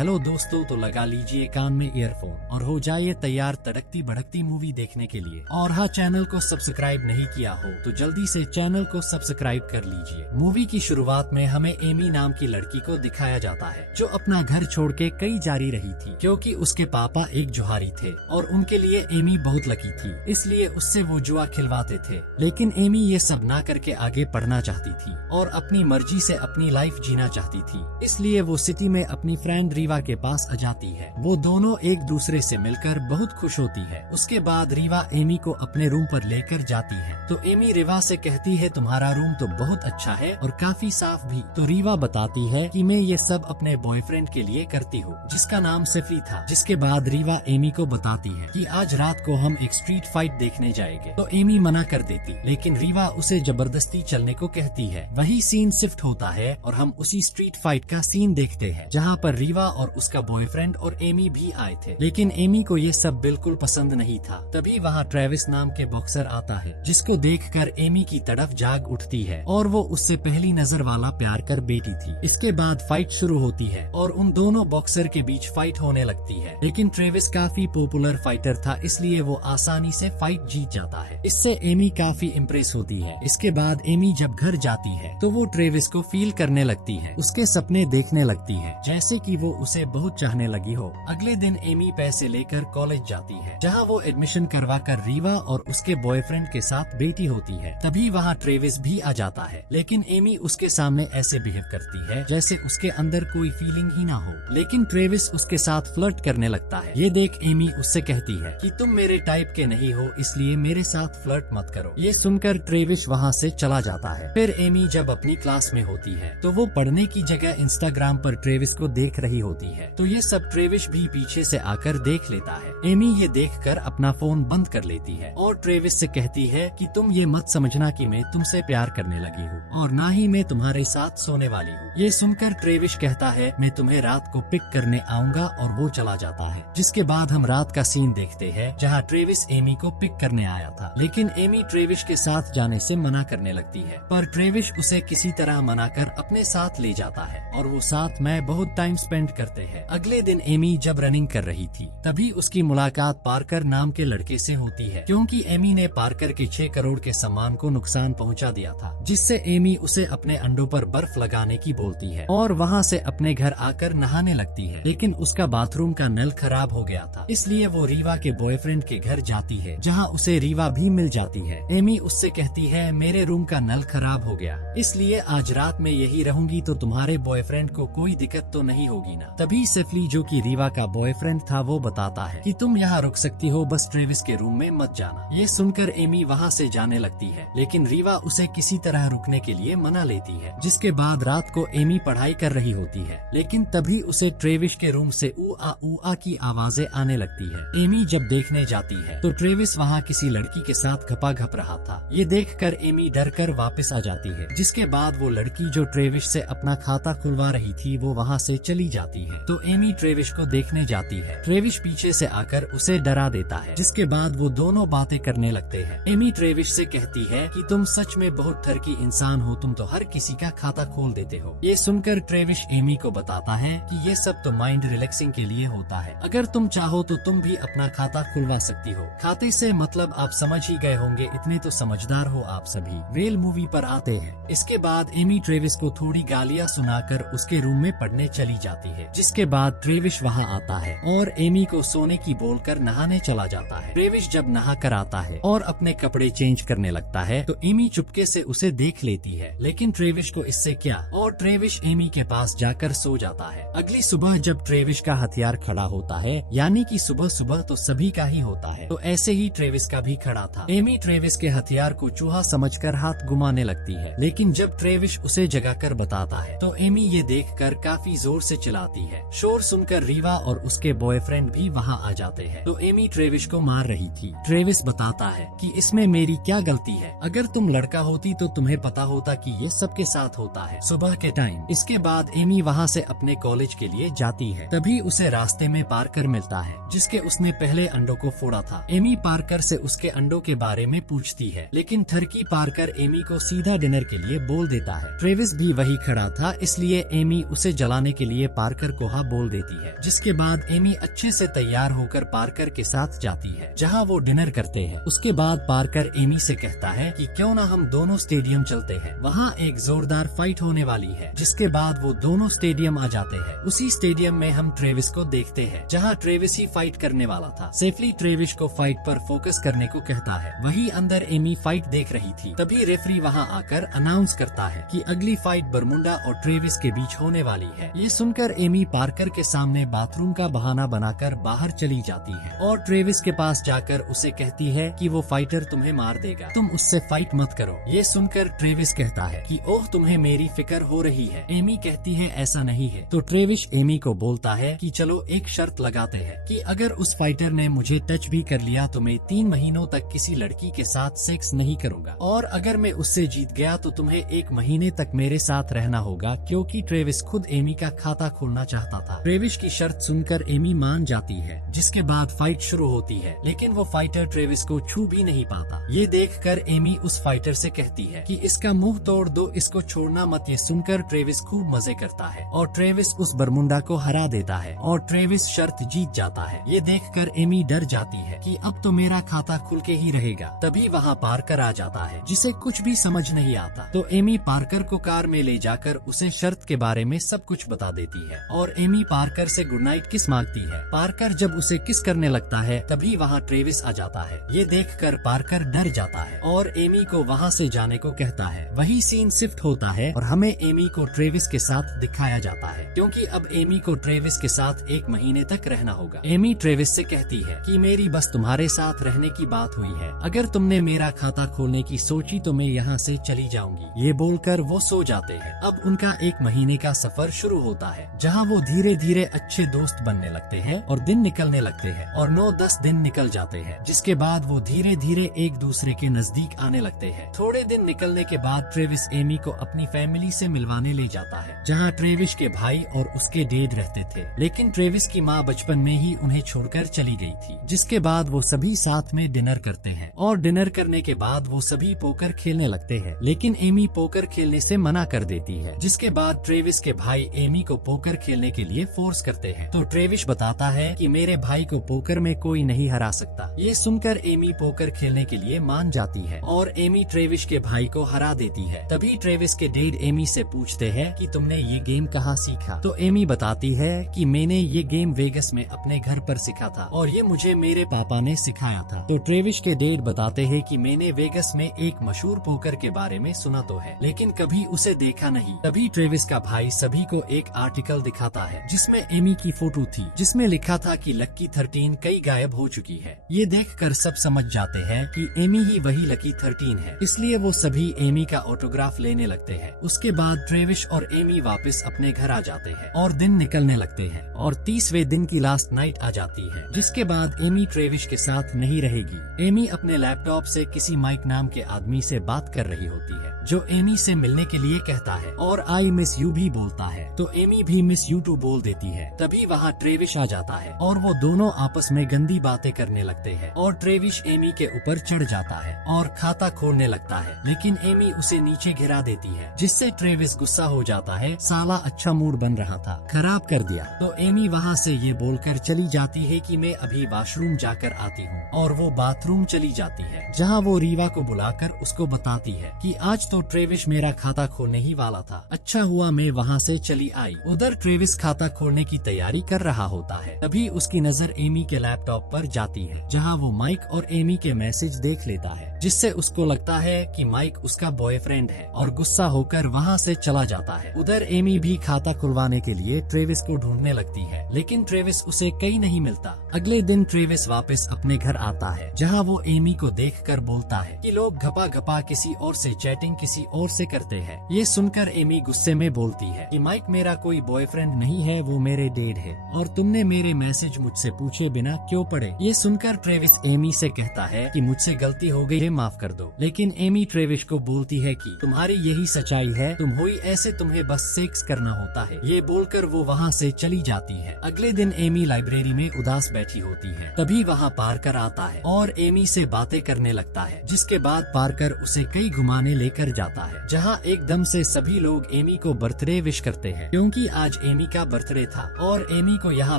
Hello दोस्तों, तो लगा लीजिए कान में ईयरफोन और हो जाइए तैयार तड़कती भड़कती मूवी देखने के लिए। और हाँ, चैनल को सब्सक्राइब नहीं किया हो तो जल्दी से चैनल को सब्सक्राइब कर लीजिए। मूवी की शुरुआत में हमें एमी नाम की लड़की को दिखाया जाता है जो अपना घर छोड़ के कई जारी रही थी क्योंकि उसके पापा एक जुहारी थे और उनके लिए एमी बहुत लकी थी, इसलिए उससे वो जुआ खिलवाते थे। लेकिन एमी ये सब ना करके आगे पढ़ना चाहती थी और अपनी मर्जी से अपनी लाइफ जीना चाहती थी, इसलिए वो सिटी में अपनी फ्रेंड रीवा के पास आ जाती है। वो दोनों एक दूसरे से मिलकर बहुत खुश होती है। उसके बाद रीवा एमी को अपने रूम पर लेकर जाती है तो एमी रीवा से कहती है तुम्हारा रूम तो बहुत अच्छा है और काफी साफ भी। तो रीवा बताती है कि मैं ये सब अपने बॉयफ्रेंड के लिए करती हूँ जिसका नाम सिफली था। जिसके बाद रीवा एमी को बताती है कि आज रात को हम एक स्ट्रीट फाइट देखने जाएंगे। तो एमी मना कर देती, लेकिन रीवा उसे जबरदस्ती चलने को कहती है। वही सीन शिफ्ट होता है और हम उसी स्ट्रीट फाइट का सीन देखते हैं जहाँ पर रीवा और उसका बॉयफ्रेंड और एमी भी आए थे। लेकिन एमी को ये सब बिल्कुल पसंद नहीं था। तभी वहाँ ट्रेविस नाम के बॉक्सर आता है जिसको देखकर एमी की तरफ जाग उठती है और वो उससे पहली नजर वाला प्यार कर बैठी थी। इसके बाद फाइट शुरू होती है और उन दोनों बॉक्सर के बीच फाइट होने लगती है। लेकिन ट्रेविस काफी पॉपुलर फाइटर था, इसलिए वो आसानी से फाइट जीत जाता है। इससे एमी काफी इम्प्रेस होती है। इसके बाद एमी जब घर जाती है तो वो ट्रेविस को फील करने लगती है, उसके सपने देखने लगती है जैसे कि वो उसे बहुत चाहने लगी हो। अगले दिन एमी पैसे लेकर कॉलेज जाती है जहाँ वो एडमिशन करवाकर रीवा और उसके बॉयफ्रेंड के साथ बैठी होती है। तभी वहाँ ट्रेविस भी आ जाता है, लेकिन एमी उसके सामने ऐसे बिहेव करती है जैसे उसके अंदर कोई फीलिंग ही ना हो। लेकिन ट्रेविस उसके साथ फ्लर्ट करने लगता है। ये देख एमी उससे कहती है कि तुम मेरे टाइप के नहीं हो, इसलिए मेरे साथ फ्लर्ट मत करो। ये सुनकर ट्रेविस वहाँ से चला जाता है। फिर एमी जब अपनी क्लास में होती है तो वो पढ़ने की जगह इंस्टाग्राम पर ट्रेविस को देख रही होती है। तो ये सब ट्रेविस भी पीछे से आकर देख लेता है। एमी ये देखकर अपना फोन बंद कर लेती है और ट्रेविस से कहती है कि तुम ये मत समझना कि मैं तुमसे प्यार करने लगी हूँ और ना ही मैं तुम्हारे साथ सोने वाली हूँ। ये सुनकर ट्रेविस कहता है मैं तुम्हें रात को पिक करने आऊंगा और वो चला जाता है। जिसके बाद हम रात का सीन देखते हैं जहाँ ट्रेविस एमी को पिक करने आया था, लेकिन एमी ट्रेविस के साथ जाने से मना करने लगती है। पर ट्रेविस उसे किसी तरह मनाकर अपने साथ ले जाता है और वो साथ में बहुत टाइम स्पेंड करते हैं। अगले दिन एमी जब रनिंग कर रही थी तभी उसकी मुलाकात पार्कर नाम के लड़के से होती है क्योंकि एमी ने पार्कर के 6 करोड़ के सामान को नुकसान पहुंचा दिया था, जिससे एमी उसे अपने अंडों पर बर्फ लगाने की बोलती है और वहां से अपने घर आकर नहाने लगती है। लेकिन उसका बाथरूम का नल खराब हो गया था, इसलिए वो रीवा के बॉयफ्रेंड के घर जाती है जहाँ उसे रीवा भी मिल जाती है। एमी उससे कहती है मेरे रूम का नल खराब हो गया, इसलिए आज रात में यही रहूंगी तो तुम्हारे बॉयफ्रेंड को कोई दिक्कत तो नहीं होगी ना। तभी सिफली जो कि रीवा का बॉयफ्रेंड था वो बताता है कि तुम यहाँ रुक सकती हो, बस ट्रेविस के रूम में मत जाना। ये सुनकर एमी वहाँ से जाने लगती है, लेकिन रीवा उसे किसी तरह रुकने के लिए मना लेती है। जिसके बाद रात को एमी पढ़ाई कर रही होती है, लेकिन तभी उसे ट्रेविस के रूम से ऊ आ की आवाजें आने लगती है। एमी जब देखने जाती है तो ट्रेविस वहाँ किसी लड़की के साथ घपाघप रहा था। ये देखकर एमी डर कर वापस आ जाती है। जिसके बाद वो लड़की जो ट्रेविस से अपना खाता खुलवा रही थी वो वहाँ से चली जाती है। तो एमी ट्रेविस को देखने जाती है। ट्रेविस पीछे से आकर उसे डरा देता है। जिसके बाद वो दोनों बातें करने लगते हैं। एमी ट्रेविस से कहती है कि तुम सच में बहुत ठरकी इंसान हो, तुम तो हर किसी का खाता खोल देते हो। ये सुनकर ट्रेविस एमी को बताता है कि ये सब तो माइंड रिलैक्सिंग के लिए होता है, अगर तुम चाहो तो तुम भी अपना खाता खुलवा सकती हो। खाते से मतलब आप समझ ही गए होंगे, इतने तो समझदार हो आप सभी। वेल मूवी पर आते हैं। इसके बाद एमी ट्रेविस को थोड़ी गालियाँ सुनाकर उसके रूम में पढ़ने चली जाती है। जिसके बाद ट्रेविस वहाँ आता है और एमी को सोने की बोलकर नहाने चला जाता है। ट्रेविस जब नहा कर आता है और अपने कपड़े चेंज करने लगता है तो एमी चुपके से उसे देख लेती है, लेकिन ट्रेविस को इससे क्या, और ट्रेविस एमी के पास जाकर सो जाता है। अगली सुबह जब ट्रेविस का हथियार खड़ा होता है, यानी कि सुबह सुबह तो सभी का ही होता है, तो ऐसे ही ट्रेविस का भी खड़ा था। एमी ट्रेविस के हथियार को चूहा समझकर हाथ घुमाने लगती है, लेकिन जब ट्रेविस उसे जगाकर बताता है तो एमी ये देखकर काफी जोर से चिल्लाती है। शोर सुनकर रीवा और उसके बॉयफ्रेंड भी वहाँ आ जाते हैं। तो एमी ट्रेविस को मार रही थी। ट्रेविस बताता है कि इसमें मेरी क्या गलती है, अगर तुम लड़का होती तो तुम्हें पता होता कि ये सबके साथ होता है सुबह के टाइम। इसके बाद एमी वहाँ से अपने कॉलेज के लिए जाती है। तभी उसे रास्ते में पार्कर मिलता है जिसके उसने पहले अंडों को फोड़ा था। एमी पार्कर से उसके अंडों के बारे में पूछती है, लेकिन ठरकी पार्कर एमी को सीधा डिनर के लिए बोल देता है। ट्रेविस भी वही खड़ा था, इसलिए एमी उसे जलाने के लिए पार्कर पार्कर को हाँ बोल देती है, जिसके बाद एमी अच्छे से तैयार होकर पार्कर के साथ जाती है, जहाँ वो डिनर करते हैं। उसके बाद पार्कर एमी से कहता है कि क्यों ना हम दोनों स्टेडियम चलते हैं, वहाँ एक जोरदार फाइट होने वाली है। जिसके बाद वो दोनों स्टेडियम आ जाते हैं। उसी स्टेडियम में हम ट्रेविस को देखते हैं, जहाँ ट्रेविस ही फाइट करने वाला था। सेफली ट्रेविस को फाइट पर फोकस करने को कहता है। वहीं अंदर एमी फाइट देख रही थी। तभी रेफरी वहाँ आकर अनाउंस करता है कि अगली फाइट बरमुंडा और ट्रेविस के बीच होने वाली है। ये सुनकर एमी पार्कर के सामने बाथरूम का बहाना बनाकर बाहर चली जाती है और ट्रेविस के पास जाकर उसे कहती है कि वो फाइटर तुम्हें मार देगा, तुम उससे फाइट मत करो। ये सुनकर ट्रेविस कहता है कि ओह तुम्हें मेरी फिक्र हो रही है। एमी कहती है ऐसा नहीं है। तो ट्रेविस एमी को बोलता है कि चलो एक शर्त लगाते हैं कि अगर उस फाइटर ने मुझे टच भी कर लिया तो मैं 3 महीनों तक किसी लड़की के साथ सेक्स नहीं करूंगा, और अगर मैं उससे जीत गया तो तुम्हें 1 महीने तक मेरे साथ रहना होगा, क्योंकि ट्रेविस खुद एमी का खाता खोलना चाहता था। ट्रेविस की शर्त सुनकर एमी मान जाती है। जिसके बाद फाइट शुरू होती है, लेकिन वो फाइटर ट्रेविस को छू भी नहीं पाता। ये देखकर एमी उस फाइटर से कहती है कि इसका मुंह तोड़ दो, इसको छोड़ना मत। ये सुनकर ट्रेविस खूब मजे करता है और ट्रेविस उस बरमुंडा को हरा देता है और ट्रेविस शर्त जीत जाता है। ये देखकर एमी डर जाती है कि अब तो मेरा खाता खुल के ही रहेगा। तभी वहाँ पार्कर आ जाता है, जिसे कुछ भी समझ नहीं आता। तो एमी पार्कर को कार में ले जाकर उसे शर्त के बारे में सब कुछ बता देती है और एमी पार्कर से गुड नाइट किस मांगती है। पार्कर जब उसे किस करने लगता है, तभी वहाँ ट्रेविस आ जाता है। ये देखकर पार्कर डर जाता है और एमी को वहाँ से जाने को कहता है। वही सीन शिफ्ट होता है और हमें एमी को ट्रेविस के साथ दिखाया जाता है, क्योंकि अब एमी को ट्रेविस के साथ 1 महीने तक रहना होगा। एमी ट्रेविस से कहती है कि मेरी बस तुम्हारे साथ रहने की बात हुई है, अगर तुमने मेरा खाता खोलने की सोची तो मैं यहाँ से चली जाऊंगी। ये बोलकर वो सो जाते हैं। अब उनका 1 महीने का सफर शुरू होता है, जहाँ वो धीरे धीरे अच्छे दोस्त बनने लगते हैं और दिन निकलने लगते हैं और 9-10 दिन निकल जाते हैं। जिसके बाद वो धीरे धीरे एक दूसरे के नजदीक आने लगते हैं। थोड़े दिन निकलने के बाद ट्रेविस एमी को अपनी फैमिली से मिलवाने ले जाता है, जहाँ ट्रेविस के भाई और उसके डैड रहते थे। लेकिन ट्रेविस की माँ बचपन में ही उन्हें छोड़कर चली गई थी। जिसके बाद वो सभी साथ में डिनर करते हैं और डिनर करने के बाद वो सभी पोकर खेलने लगते हैं, लेकिन एमी पोकर खेलने से मना कर देती है। जिसके बाद ट्रेविस के भाई एमी को पोकर खेलने के लिए फोर्स करते हैं। तो ट्रेविस बताता है कि मेरे भाई को पोकर में कोई नहीं हरा सकता। ये सुनकर एमी पोकर खेलने के लिए मान जाती है और एमी ट्रेविस के भाई को हरा देती है। तभी ट्रेविस के डैड एमी से पूछते हैं कि तुमने ये गेम कहाँ सीखा। तो एमी बताती है कि मैंने ये गेम वेगस में अपने घर पर सीखा था और ये मुझे मेरे पापा ने सिखाया था। तो ट्रेविस के डैड बताते हैं कि मैंने वेगस में एक मशहूर पोकर के बारे में सुना तो है, लेकिन कभी उसे देखा नहीं। तभी ट्रेविस का भाई सभी को एक आर्टिकल दिखाता है, जिसमें एमी की फोटो थी, जिसमें लिखा था कि लकी 13 कई गायब हो चुकी है। ये देखकर सब समझ जाते हैं कि एमी ही वही लकी 13 है, इसलिए वो सभी एमी का ऑटोग्राफ लेने लगते हैं। उसके बाद ट्रेविस और एमी वापस अपने घर आ जाते हैं और दिन निकलने लगते हैं और 30वें दिन की लास्ट नाइट आ जाती है। जिसके बाद एमी ट्रेविस के साथ नहीं रहेगी। एमी अपने लैपटॉप से किसी माइक नाम के आदमी से बात कर रही होती है, जो एमी से मिलने के लिए कहता है और आई मिस यू भी बोलता है। तो एमी भी मिस यू टू बोल देती है। तभी वहाँ ट्रेविस आ जाता है और वो दोनों आपस में गंदी बातें करने लगते हैं और ट्रेविस एमी के ऊपर चढ़ जाता है और खाता खोलने लगता है, लेकिन एमी उसे नीचे गिरा देती है, जिससे ट्रेविस गुस्सा हो जाता है। साला अच्छा मूड बन रहा था, खराब कर दिया। तो एमी वहाँ से ये बोलकर चली जाती है कि मैं अभी वॉशरूम जाकर आती हूँ, और वो बाथरूम चली जाती है, जहाँ वो रीवा को बुलाकर उसको बताती है कि आज तो ट्रेविस मेरा खाता खोलने ही वाला था, अच्छा हुआ मैं वहाँ से चली आई। उधर ट्रेविस खाता खोलने की तैयारी कर रहा होता है। तभी उसकी नजर एमी के लैपटॉप पर जाती है, जहाँ वो माइक और एमी के मैसेज देख लेता है, जिससे उसको लगता है कि माइक उसका बॉयफ्रेंड है और गुस्सा होकर वहाँ से चला जाता है। उधर एमी भी खाता खुलवाने के लिए ट्रेविस को ढूंढने लगती है, लेकिन ट्रेविस उसे कहीं नहीं मिलता। अगले दिन ट्रेविस वापस अपने घर आता है, जहाँ वो एमी को देखकर बोलता है कि लोग घपा घपा किसी और से चैटिंग किसी और से करते हैं। ये सुनकर एमी गुस्से में बोलती है कि माइक मेरा कोई बॉयफ्रेंड नहीं है, वो मेरे डैड है और तुमने मेरे मैसेज मुझसे पूछे बिना क्यों पढ़े। ये सुनकर ट्रेविस एमी से कहता है कि मुझसे गलती हो गई है, माफ कर दो। लेकिन एमी ट्रेविस को बोलती है कि तुम्हारी यही सच्चाई है, तुम हुई ऐसे, तुम्हें बस सेक्स करना होता है। ये बोलकर वो वहाँ से चली जाती है। अगले दिन एमी लाइब्रेरी में उदास बैठी होती है। तभी वहाँ पार्कर आता है और एमी से बातें करने लगता है, जिसके बाद पार्कर उसे कई घुमाने लेकर लेकर जाता है, जहाँ एकदम से सभी लोग एमी को बर्थडे विश करते हैं, क्योंकि आज एमी का बर्थडे था और एमी को यहाँ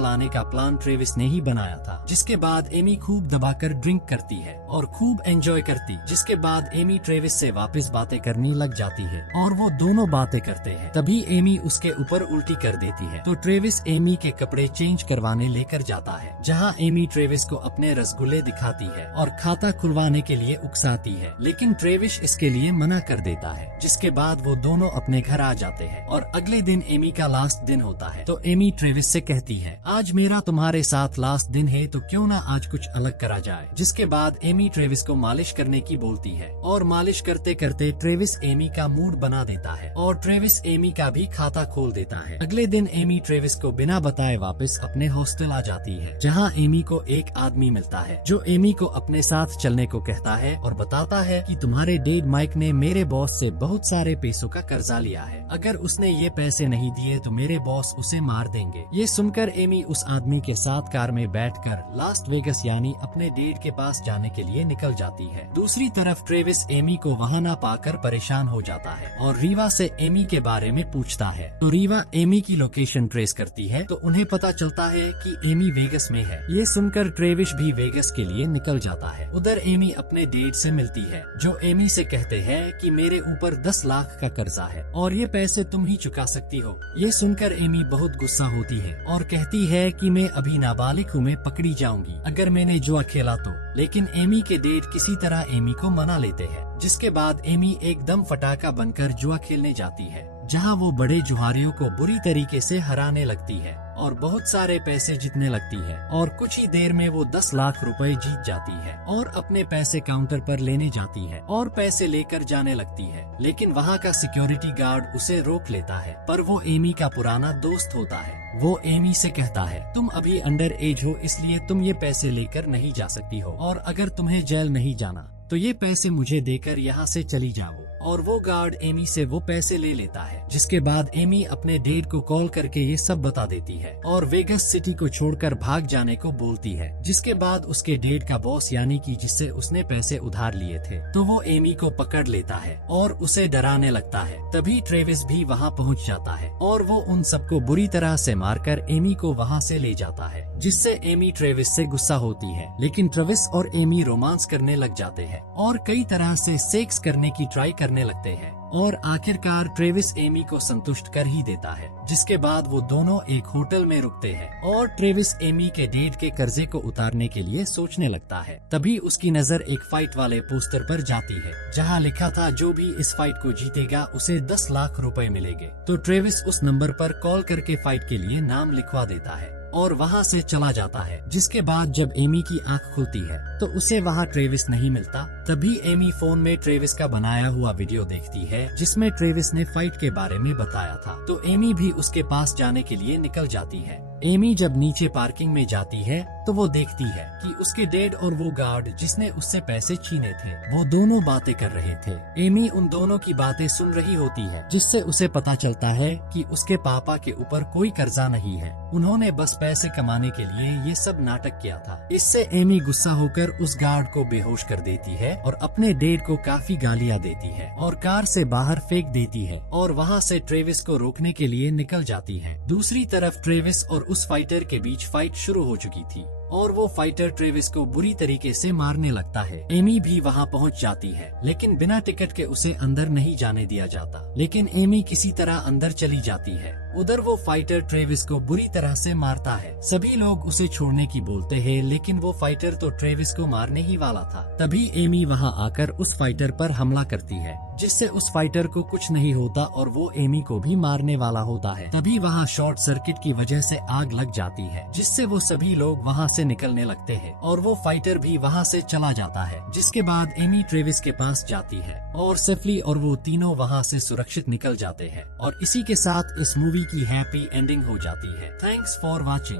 लाने का प्लान ट्रेविस ने ही बनाया था। जिसके बाद एमी खूब दबाकर ड्रिंक करती है और खूब एंजॉय करती। जिसके बाद एमी ट्रेविस से वापस बातें करने लग जाती है और वो दोनों बातें करते हैं। तभी एमी उसके ऊपर उल्टी कर देती है, तो ट्रेविस एमी के कपड़े चेंज करवाने लेकर जाता है, जहाँ एमी ट्रेविस को अपने रसगुल्ले दिखाती है और खाता खुलवाने के लिए उकसाती है, लेकिन ट्रेविस इसके लिए मना कर देता है। जिसके बाद वो दोनों अपने घर आ जाते हैं और अगले दिन एमी का लास्ट दिन होता है। तो एमी ट्रेविस से कहती है, आज मेरा तुम्हारे साथ लास्ट दिन है, तो क्यों ना आज कुछ अलग करा जाए। जिसके बाद एमी ट्रेविस को मालिश करने की बोलती है और मालिश करते करते ट्रेविस एमी का मूड बना देता है और ट्रेविस एमी का भी खाता खोल देता है। अगले दिन एमी ट्रेविस को बिना बताए वापस अपने हॉस्टल आ जाती है, जहाँ एमी को एक आदमी मिलता है जो एमी को अपने साथ चलने को कहता है और बताता है कि तुम्हारे डैड माइक ने मेरे बॉस से बहुत सारे पैसों का कर्जा लिया है, अगर उसने ये पैसे नहीं दिए तो मेरे बॉस उसे मार देंगे। ये सुनकर एमी उस आदमी के साथ कार में बैठकर लास वेगस यानी अपने डैड के पास जाने के लिए निकल जाती है। दूसरी तरफ ट्रेविस एमी को वहाँ न पाकर परेशान हो जाता है और रीवा से एमी के बारे में पूछता है, तो रीवा एमी की लोकेशन ट्रेस करती है, तो उन्हें पता चलता है कि एमी वेगस में है। ये सुनकर ट्रेविस भी वेगस के लिए निकल जाता है। उधर एमी अपने डैड से मिलती है, जो एमी से कहते हैं कि मेरे ऊपर 10 लाख का कर्जा है और ये पैसे तुम ही चुका सकती हो। ये सुनकर एमी बहुत गुस्सा होती है और कहती है कि मैं अभी नाबालिग हूँ, मैं पकड़ी जाऊंगी अगर मैंने जुआ खेला तो। लेकिन एमी के डैड किसी तरह एमी को मना लेते हैं। जिसके बाद एमी एकदम फटाका बनकर जुआ खेलने जाती है, जहां वो बड़े जुहारियों को बुरी तरीके से हराने लगती है और बहुत सारे पैसे जीतने लगती है और कुछ ही देर में वो 10 लाख रुपए जीत जाती है और अपने पैसे काउंटर पर लेने जाती है और पैसे लेकर जाने लगती है। लेकिन वहाँ का सिक्योरिटी गार्ड उसे रोक लेता है, पर वो एमी का पुराना दोस्त होता है। वो एमी से कहता है, तुम अभी अंडर एज हो, इसलिए तुम ये पैसे लेकर नहीं जा सकती हो और अगर तुम्हें जेल नहीं जाना तो ये पैसे मुझे देकर यहाँ से चली जाओ। और वो गार्ड एमी से वो पैसे ले लेता है। जिसके बाद एमी अपने डैड को कॉल करके ये सब बता देती है और वेगस सिटी को छोड़कर भाग जाने को बोलती है। जिसके बाद उसके डैड का बॉस यानी कि जिससे उसने पैसे उधार लिए थे, तो वो एमी को पकड़ लेता है और उसे डराने लगता है। तभी ट्रेविस भी वहाँ पहुँच जाता है और वो उन सबको बुरी तरह से मारकर एमी को वहाँ से ले जाता है, जिससे एमी ट्रेविस से गुस्सा होती है। लेकिन ट्रेविस और एमी रोमांस करने लग जाते हैं और कई तरह से सेक्स करने की ट्राई करने लगते हैं और आखिरकार ट्रेविस एमी को संतुष्ट कर ही देता है। जिसके बाद वो दोनों एक होटल में रुकते हैं और ट्रेविस एमी के डैड के कर्जे को उतारने के लिए सोचने लगता है। तभी उसकी नजर एक फाइट वाले पोस्टर पर जाती है, जहां लिखा था जो भी इस फाइट को जीतेगा उसे 10 लाख रुपए मिलेंगे। तो ट्रेविस उस नंबर पर कॉल करके फाइट के लिए नाम लिखवा देता है और वहाँ से चला जाता है। जिसके बाद जब एमी की आंख खुलती है तो उसे वहाँ ट्रेविस नहीं मिलता। तभी एमी फोन में ट्रेविस का बनाया हुआ वीडियो देखती है, जिसमें ट्रेविस ने फाइट के बारे में बताया था। तो एमी भी उसके पास जाने के लिए निकल जाती है। एमी जब नीचे पार्किंग में जाती है तो वो देखती है कि उसके डैड और वो गार्ड जिसने उससे पैसे छीने थे, वो दोनों बातें कर रहे थे। एमी उन दोनों की बातें सुन रही होती है, जिससे उसे पता चलता है कि उसके पापा के ऊपर कोई कर्जा नहीं है, उन्होंने बस पैसे कमाने के लिए ये सब नाटक किया था। इससे एमी गुस्सा होकर उस गार्ड को बेहोश कर देती है और अपने डैड को काफी गालियाँ देती है और कार से बाहर फेंक देती है और वहाँ से ट्रेविस को रोकने के लिए निकल जाती है। दूसरी तरफ ट्रेविस और उस फाइटर के बीच फाइट शुरू हो चुकी थी और वो फाइटर ट्रेविस को बुरी तरीके से मारने लगता है। एमी भी वहाँ पहुँच जाती है, लेकिन बिना टिकट के उसे अंदर नहीं जाने दिया जाता। लेकिन एमी किसी तरह अंदर चली जाती है। उधर वो फाइटर ट्रेविस को बुरी तरह से मारता है। सभी लोग उसे छोड़ने की बोलते हैं, लेकिन वो फाइटर तो ट्रेविस को मारने ही वाला था। तभी एमी वहाँ आकर उस फाइटर पर हमला करती है, जिससे उस फाइटर को कुछ नहीं होता और वो एमी को भी मारने वाला होता है। तभी वहाँ शॉर्ट सर्किट की वजह से आग लग जाती है, जिससे वो सभी लोग वहाँ से निकलने लगते हैं और वो फाइटर भी वहाँ से चला जाता है। जिसके बाद एमी ट्रेविस के पास जाती है और सेफली और वो तीनों वहाँ से सुरक्षित निकल जाते हैं और इसी के साथ इस मूवी की हैप्पी एंडिंग हो जाती है। Thanks for watching.